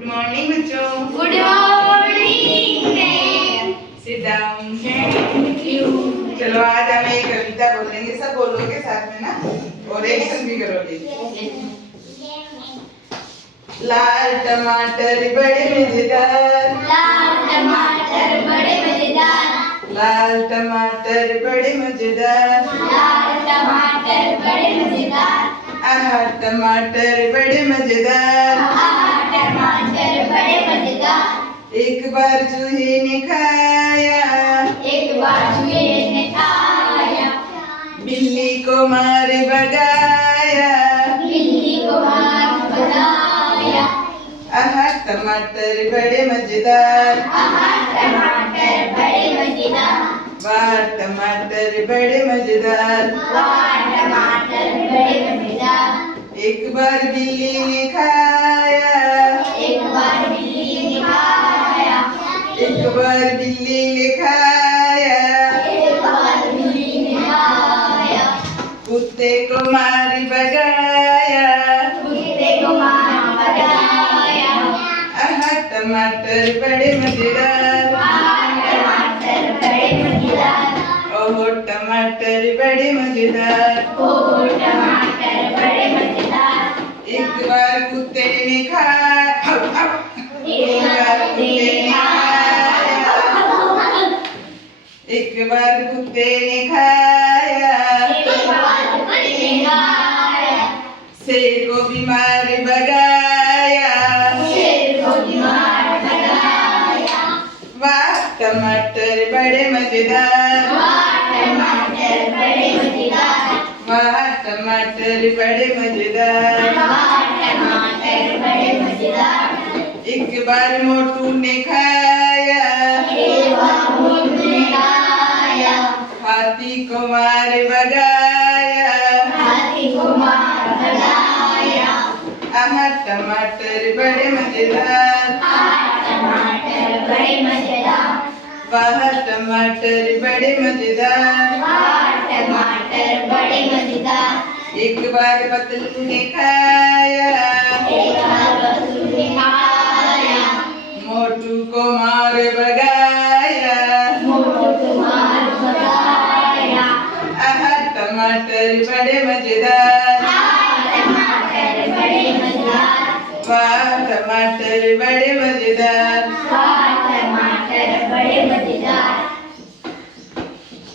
Good morning बच्चों। Good morning ma'am. Sit down. Thank you. चलो आज हम एक कविता बोलेंगे, सब बोलोगे साथ में ना, और एक्शन भी करोगे। लाल टमाटर बड़े मजेदार, लाल टमाटर बड़े मजेदार, लाल टमाटर बड़े मजेदार, लाल टमाटर बड़े मजेदार, आहा टमाटर बड़े मजेदार, आहा टमाटर बड़े मजेदार। एक बार चूहे ने खाया, एक बार चूहे ने खाया, बिल्ली को मार भगाया, बिल्ली को मार भगाया। आहा टमाटर बड़े मजेदार, आहा टमाटर बड़े मजेदार, वाह टमाटर बड़े मजेदार। वाह टमाटर बड़े मजेदार। एक बार बिल्ली ने खाया, एक बार बिल्ली ने खाया, एक बार बिल्ली ने खाया, एक बार बिल्ली ने खाया, कुत्ते को मार भगाया, कुत्ते को मार भगाया। आहा टमाटर बड़े मजेदार, आहा टमाटर बड़े मजेदार, ओहो टमाटर बड़े मजेदार। ओह टमाटर बड़े मजेदार। एक बार कुत्ते ने खाया, एक बार कुत्ते ने खाया, एक बार कुत्ते ने खाया, एक बार कुत्ते ने खाया, शेर को बीमार भगाया, शेर को बीमार भगाया। वाह टमाटर बड़े मजेदार, वाह टमाटर बड़े मजेदार, वाह टमाटर बड़े मजेदार। वाह टमाटर बड़े मजेदार। एक बार मोटू ने खाया, एक बार मोटू ने खाया, हाथी को मार भगाया, हाथी को मार भगाया। आहा टमाटर बड़े मजेदार, आहा टमाटर बड़े मजेदार, वाह टमाटर बड़े मजेदार। वाह टमाटर बड़े मजेदार। एक बार पतलू ने खाया, एक बार बतलू ने खाया, मोटू को मार भगाया, मोटू को मार भगाया। आहा टमाटर बड़े मजेदार, आहा टमाटर बड़े मजेदार, वाह टमाटर बड़े मजेदार। वाह टमाटर बड़े मजेदार।